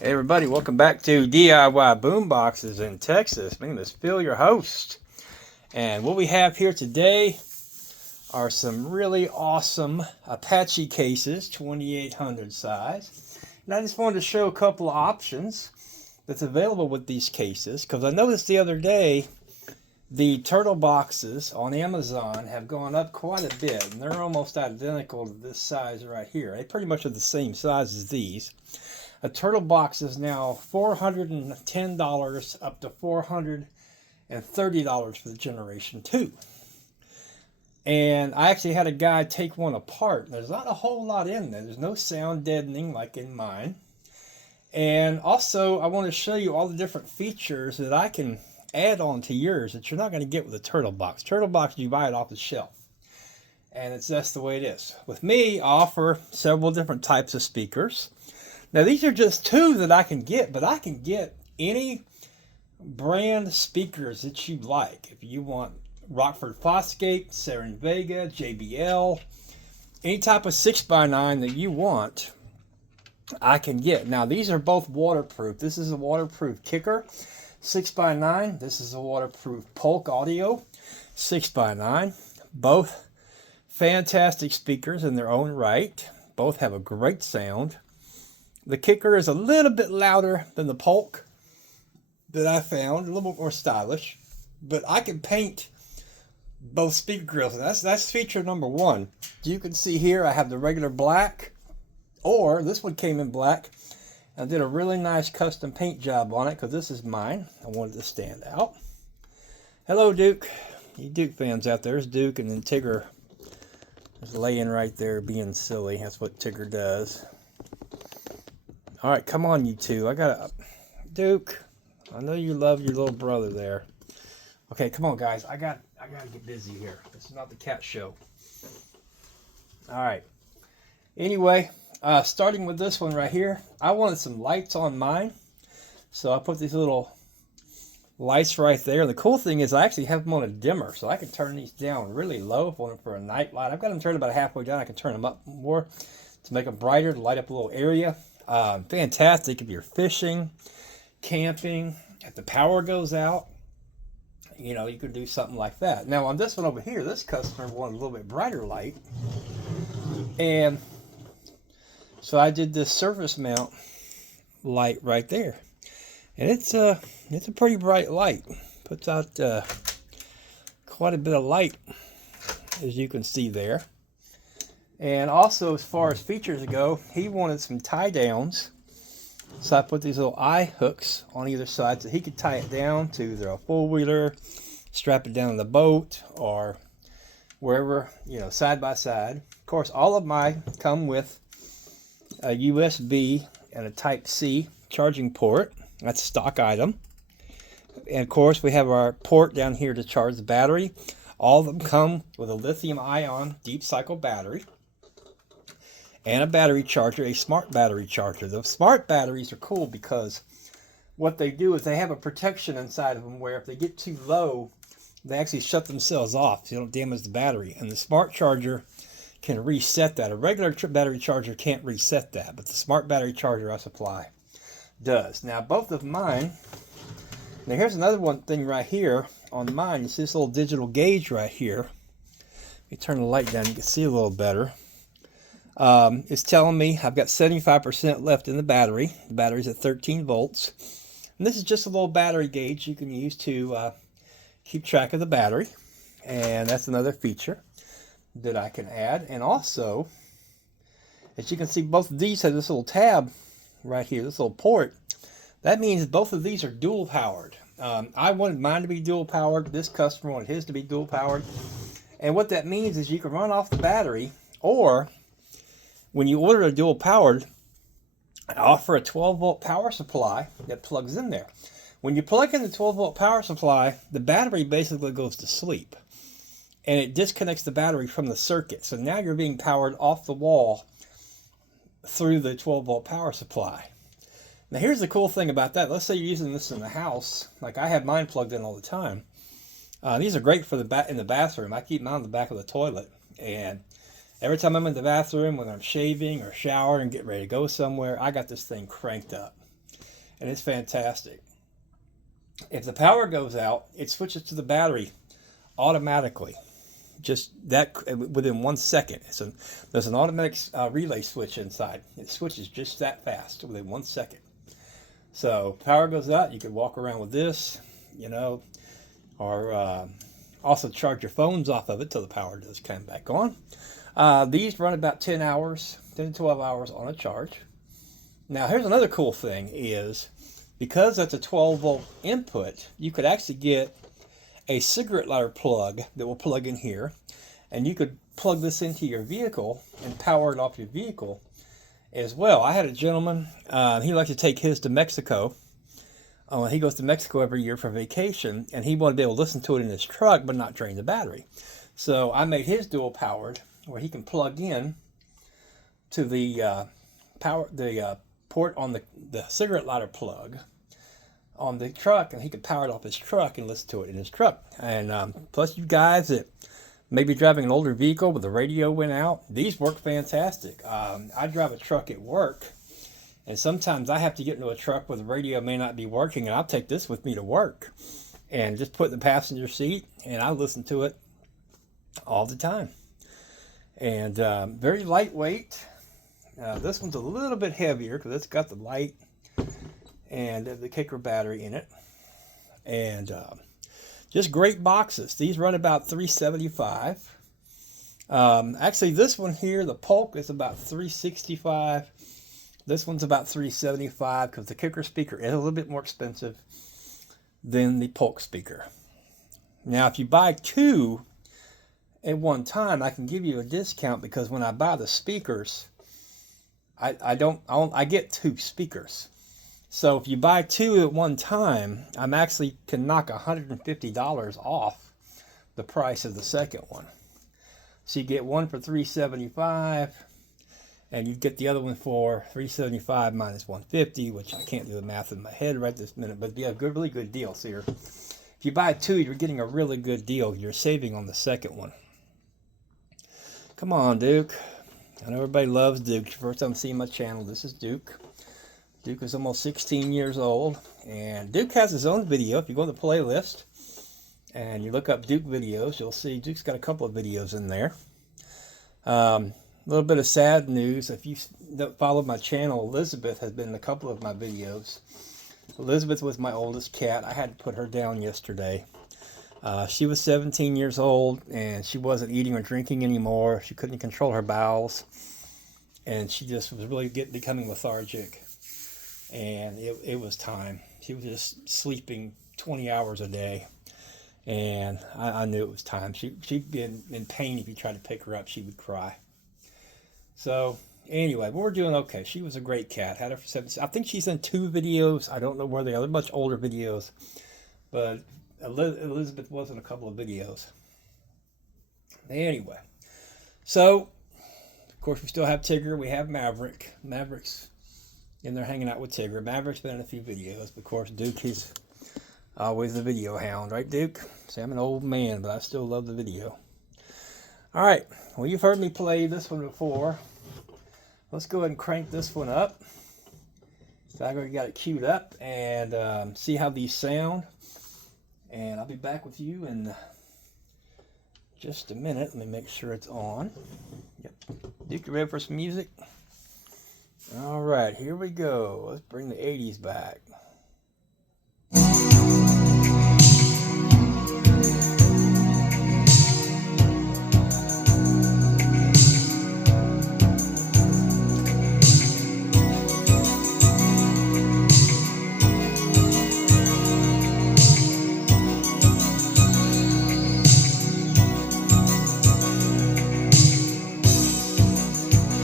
Hey everybody, welcome back to DIY Boomboxes in Texas. My name is Phil, your host. And what we have here today are some really awesome Apache cases, 2800 size. And I just wanted to show a couple of options that's available with these cases, because I noticed the other day the turtle boxes on Amazon have gone up quite a bit, and they're almost identical to this size right here. They pretty much are the same size as these. A turtle box is now $410 up to $430 for the Generation 2. And I actually had a guy take one apart. There's not a whole lot in there. There's no sound deadening like in mine. And also, I want to show you all the different features that I can add on to yours that you're not going to get with a turtle box. Turtle box, you buy it off the shelf. And that's the way it is. With me, I offer several different types of speakers. Now, these are just two that I can get, but I can get any brand speakers that you like. If you want Rockford Fosgate, Seren Vega, JBL, any type of 6x9 that you want, I can get. Now, these are both waterproof. This is a waterproof kicker, 6x9. This is a waterproof Polk Audio, 6x9. Both fantastic speakers in their own right. Both have a great sound. The kicker is a little bit louder than the Polk that I found, a little bit more stylish. But I can paint both speaker grills, and that's feature number one. You can see here I have the regular black, or this one came in black. I did a really nice custom paint job on it because this is mine. I wanted to stand out. Hello, Duke. You Duke fans out there. There's Duke, and then Tigger is laying right there being silly. That's what Tigger does. All right, come on, you two. Duke, I know you love your little brother there. Okay, come on, guys. I gotta get busy here. This is not the cat show. All right. Anyway, starting with this one right here, I wanted some lights on mine, so I put these little lights right there. The cool thing is I actually have them on a dimmer, so I can turn these down really low if I want them for a night light. I've got them turned about halfway down. I can turn them up more to make them brighter, to light up a little area. Fantastic if you're fishing, camping, if the power goes out, you know, you could do something like that. Now on this one over here, this customer wanted a little bit brighter light, and so I did this surface mount light right there, and it's a pretty bright light. Puts out quite a bit of light, as you can see there. And also, as far as features go, he wanted some tie downs. So I put these little eye hooks on either side so he could tie it down to either a four-wheeler, strap it down to the boat, or wherever, you know, side by side. Of course, all of mine come with a USB and a Type-C charging port. That's a stock item. And of course, we have our port down here to charge the battery. All of them come with a lithium-ion deep cycle battery and a battery charger, a smart battery charger. The smart batteries are cool because what they do is they have a protection inside of them where if they get too low, they actually shut themselves off so you don't damage the battery. And the smart charger can reset that. A regular battery charger can't reset that, but the smart battery charger I supply does. Now, both of mine, now here's another one thing right here on mine. You see this little digital gauge right here. Let me turn the light down, you can see a little better. It's telling me I've got 75% left in the battery. The battery's at 13 volts. And this is just a little battery gauge you can use to keep track of the battery. And that's another feature that I can add. And also, as you can see, both of these have this little tab right here, this little port. That means both of these are dual powered. I wanted mine to be dual powered. This customer wanted his to be dual powered. And what that means is you can run off the battery, or when you order a dual powered, I offer a 12 volt power supply that plugs in there. When you plug in the 12 volt power supply, the battery basically goes to sleep and it disconnects the battery from the circuit. So now you're being powered off the wall through the 12 volt power supply. Now here's the cool thing about that. Let's say you're using this in the house, like I have mine plugged in all the time. These are great for in the bathroom. I keep mine on the back of the toilet, and every time I'm in the bathroom, when I'm shaving or showering and getting ready to go somewhere, I got this thing cranked up. and it's fantastic. If the power goes out, it switches to the battery automatically. Just that within 1 second. There's an automatic relay switch inside. It switches just that fast within 1 second. So power goes out, you can walk around with this, you know, or also charge your phones off of it till the power does come back on. These run about 10 to 12 hours on a charge. Now here's another cool thing is, because that's a 12 volt input, you could actually get a cigarette lighter plug that will plug in here, and you could plug this into your vehicle and power it off your vehicle as well. I had a gentleman, he likes to take his to Mexico. He goes to Mexico every year for vacation, and he wanted to be able to listen to it in his truck but not drain the battery. So I made his dual powered, where he can plug in to the port on the cigarette lighter plug on the truck, and he could power it off his truck and listen to it in his truck. And plus, you guys that may be driving an older vehicle where the radio went out, these work fantastic. I drive a truck at work, and sometimes I have to get into a truck where the radio may not be working, and I'll take this with me to work and just put it in the passenger seat, and I listen to it all the time. And very lightweight. This one's a little bit heavier because it's got the light and the kicker battery in it. And just great boxes. These run about $375. Actually, this one here, the Polk, is about $365. This one's about $375 because the kicker speaker is a little bit more expensive than the Polk speaker. Now, if you buy two at one time, I can give you a discount, because when I buy the speakers, I get two speakers. So if you buy two at one time, I'm actually can knock $150 off the price of the second one. So you get one for $375, and you get the other one for $375 minus $150, which I can't do the math in my head right this minute, but yeah, really good deal. So if you buy two, you're getting a really good deal. You're saving on the second one. Come on, Duke. I know everybody loves Duke. First time seeing my channel, this is Duke. Duke is almost 16 years old, and Duke has his own video. If you go to the playlist and you look up Duke videos, you'll see Duke's got a couple of videos in there. A little bit of sad news. If you don't follow my channel, Elizabeth has been in a couple of my videos. Elizabeth was my oldest cat. I had to put her down yesterday. She was 17 years old, and she wasn't eating or drinking anymore. She couldn't control her bowels, and she just was really becoming lethargic. And it was time. She was just sleeping 20 hours a day, and I knew it was time. She'd be in pain. If you tried to pick her up, she would cry. So anyway, we're doing okay. She was a great cat. Had her for 7. I think she's in 2 videos. I don't know where they are. They're much older videos, but Elizabeth was in a couple of videos. Anyway, so of course we still have Tigger. We have Maverick. Maverick's in there hanging out with Tigger. Maverick's been in a few videos. But of course, Duke, he's always the video hound, right, Duke? See, I'm an old man, but I still love the video. All right. Well, you've heard me play this one before. Let's go ahead and crank this one up. So I already got it queued up, and see how these sound. And I'll be back with you in just a minute. Let me make sure it's on. Yep. Duke, you ready for some music? All right, here we go. Let's bring the 80s back.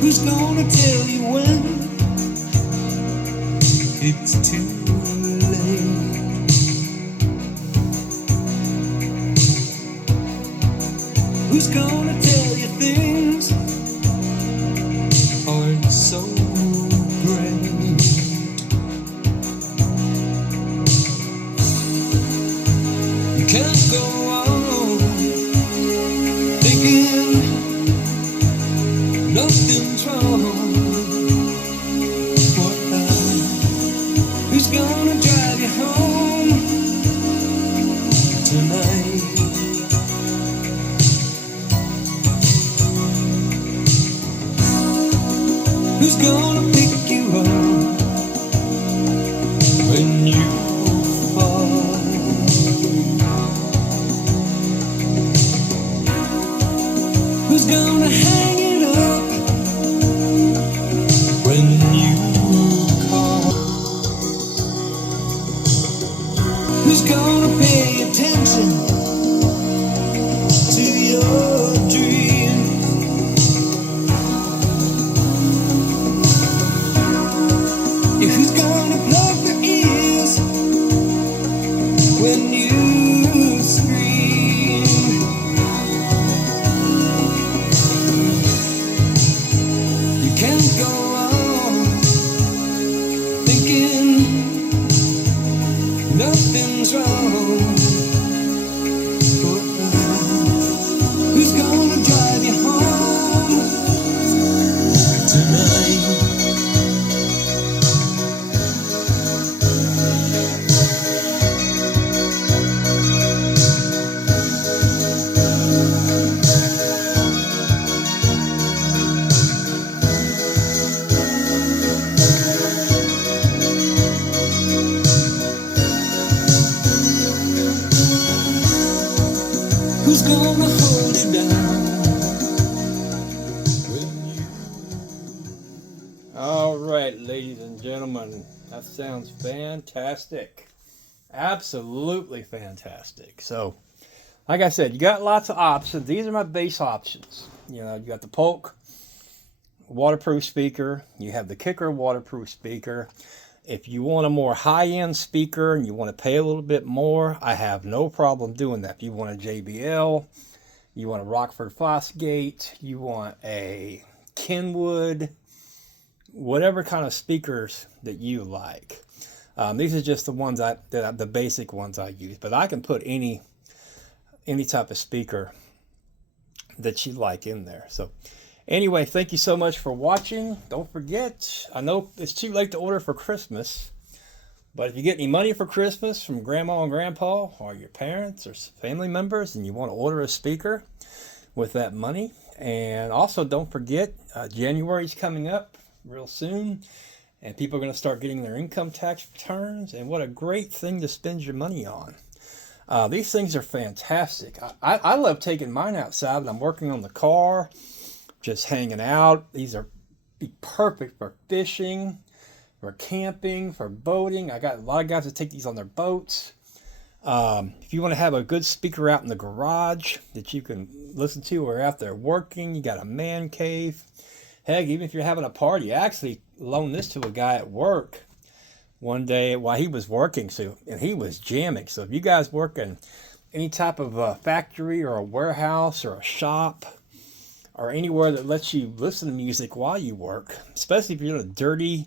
Who's gonna tell you when it's too late? Who's gonna tell you things aren't so great? You can't go on thinking nothing's wrong. Who's gonna Who's gonna pay attention to your dreams? Yeah, who's gonna plug their ears when you scream? You can't go on thinking nothing's wrong. Who's gonna drive you home tonight? Who's gonna hold it down when you... All right, ladies and gentlemen, that sounds fantastic. Absolutely fantastic. So, like I said, you got lots of options. These are my base options. You know, you got the Polk waterproof speaker. You have the Kicker waterproof speaker. If you want a more high-end speaker and you want to pay a little bit more, I have no problem doing that. If you want a JBL, you want a Rockford Fosgate, you want a Kenwood, whatever kind of speakers that you like. These are just the ones the basic ones I use, but I can put any type of speaker that you like in there. So anyway, thank you so much for watching. Don't forget, I know it's too late to order for Christmas, but if you get any money for Christmas from Grandma and Grandpa or your parents or family members and you want to order a speaker with that money, and also don't forget, January's coming up real soon, and people are going to start getting their income tax returns, and what a great thing to spend your money on. These things are fantastic. I love taking mine outside when I'm working on the car, just hanging out. These are be perfect for fishing, for camping, for boating. I got a lot of guys that take these on their boats. If you want to have a good speaker out in the garage that you can listen to or out there working, you got a man cave. Heck, even if you're having a party, I actually loaned this to a guy at work one day while he was working, and he was jamming. So if you guys work in any type of factory or a warehouse or a shop or anywhere that lets you listen to music while you work, especially if you're in dirty,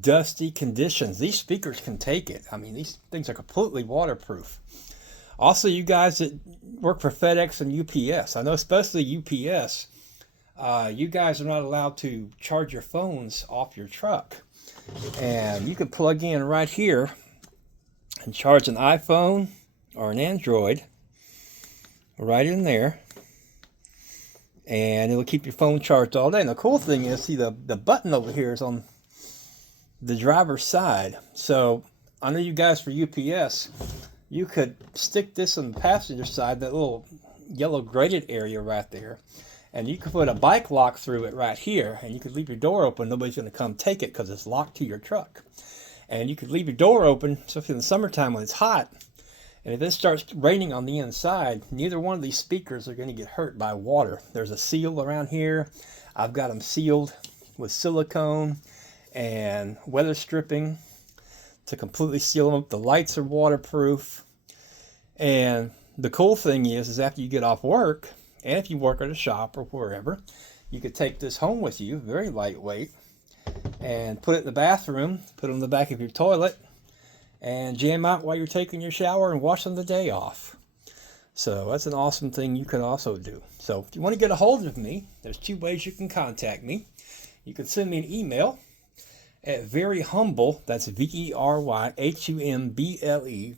dusty conditions, these speakers can take it. I mean, these things are completely waterproof. Also, you guys that work for FedEx and UPS, I know especially UPS, you guys are not allowed to charge your phones off your truck. And you can plug in right here and charge an iPhone or an Android right in there. And it'll keep your phone charged all day. And the cool thing is, see, the button over here is on the driver's side. So I know you guys for UPS, you could stick this on the passenger side, that little yellow grated area right there. And you could put a bike lock through it right here, and you could leave your door open. Nobody's going to come take it because it's locked to your truck. And you could leave your door open, especially in the summertime when it's hot. And if it starts raining on the inside, neither one of these speakers are going to get hurt by water. There's a seal around here. I've got them sealed with silicone and weather stripping to completely seal them up. The lights are waterproof. And the cool thing is after you get off work, and if you work at a shop or wherever, you could take this home with you, very lightweight, and put it in the bathroom, put it on the back of your toilet, and jam out while you're taking your shower and washing the day off. So that's an awesome thing you could also do. So if you want to get a hold of me, there's two ways you can contact me. You can send me an email at veryhumble, that's VERYHUMBLE,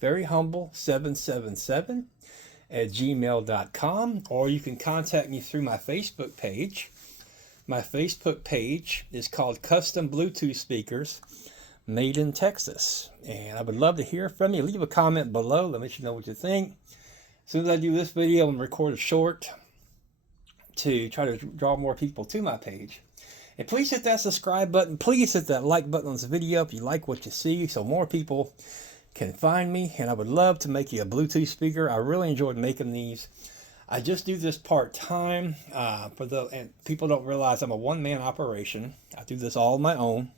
veryhumble777 at gmail.com, or you can contact me through my Facebook page. My Facebook page is called Custom Bluetooth Speakers Made in Texas, and I would love to hear from you. Leave a comment below. Let me know what you think. As soon as I do this video, I'm going to record a short to try to draw more people to my page. And please hit that subscribe button. Please hit that like button on this video if you like what you see, so more people can find me, and I would love to make you a Bluetooth speaker. I really enjoyed making these. I just do this part-time, and people don't realize I'm a one-man operation. I do this all on my own,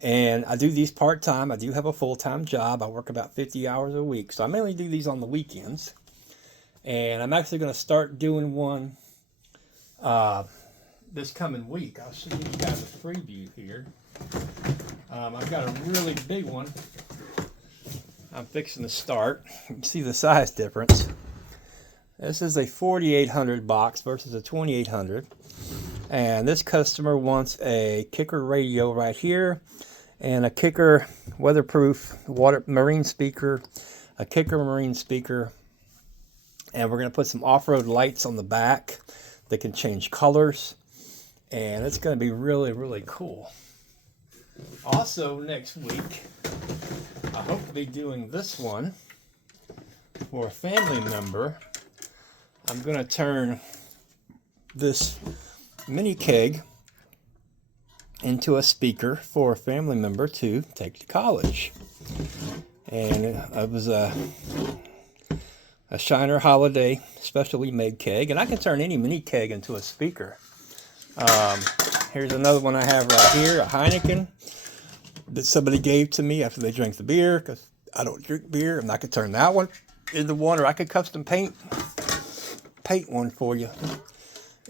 and I do these part-time. I do have a full-time job. I work about 50 hours a week, so I mainly do these on the weekends. And I'm actually going to start doing one this coming week. I'll show you guys a preview here. I've got a really big one I'm fixing to start. You can see the size difference. This is a 4800 box versus a 2800. And this customer wants a kicker radio right here, and a kicker weatherproof marine speaker, a kicker marine speaker. And we're going to put some off-road lights on the back that can change colors. And it's going to be really, really cool. Also, next week, I hope to be doing this one for a family member. I'm going to turn this mini keg into a speaker for a family member to take to college. And it was a Shiner Holiday specially made keg, and I can turn any mini keg into a speaker. Here's another one I have right here, a Heineken that somebody gave to me after they drank the beer, because I don't drink beer, and I could turn that one into one, or I could custom paint one for you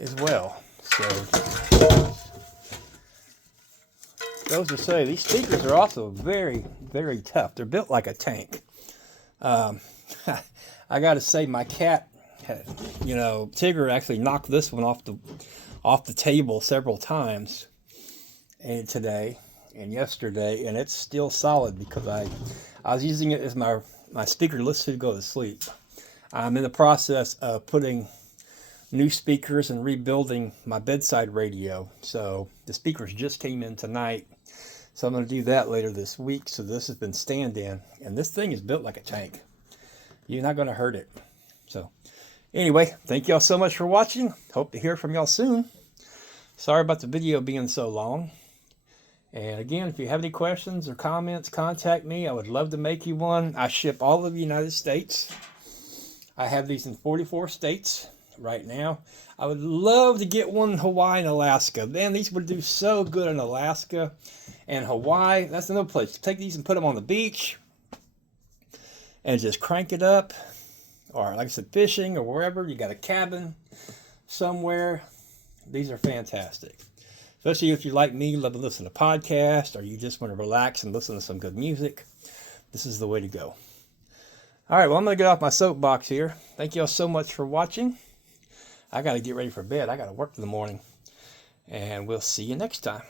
as well. So goes to say, these speakers are also very, very tough. They're built like a tank. I got to say, my cat, Tigger actually knocked this one off the table several times, and today and yesterday, and it's still solid because I was using it as my speaker list to go to sleep. I'm in the process of putting new speakers and rebuilding my bedside radio. So the speakers just came in tonight, so I'm going to do that later this week. So this has been stand-in, and this thing is built like a tank. You're not going to hurt it. So anyway, thank y'all so much for watching. Hope to hear from y'all soon. Sorry about the video being so long. And again, if you have any questions or comments, contact me. I would love to make you one. I ship all over the United States. I have these in 44 states right now. I would love to get one in Hawaii and Alaska. Man, these would do so good in Alaska and Hawaii. That's another place. Take these and put them on the beach and just crank it up. Or like I said, fishing or wherever. You got a cabin somewhere. These are fantastic. Especially if you like me, love to listen to podcasts, or you just want to relax and listen to some good music. This is the way to go. All right, well, I'm going to get off my soapbox here. Thank you all so much for watching. I got to get ready for bed. I got to work in the morning. And we'll see you next time.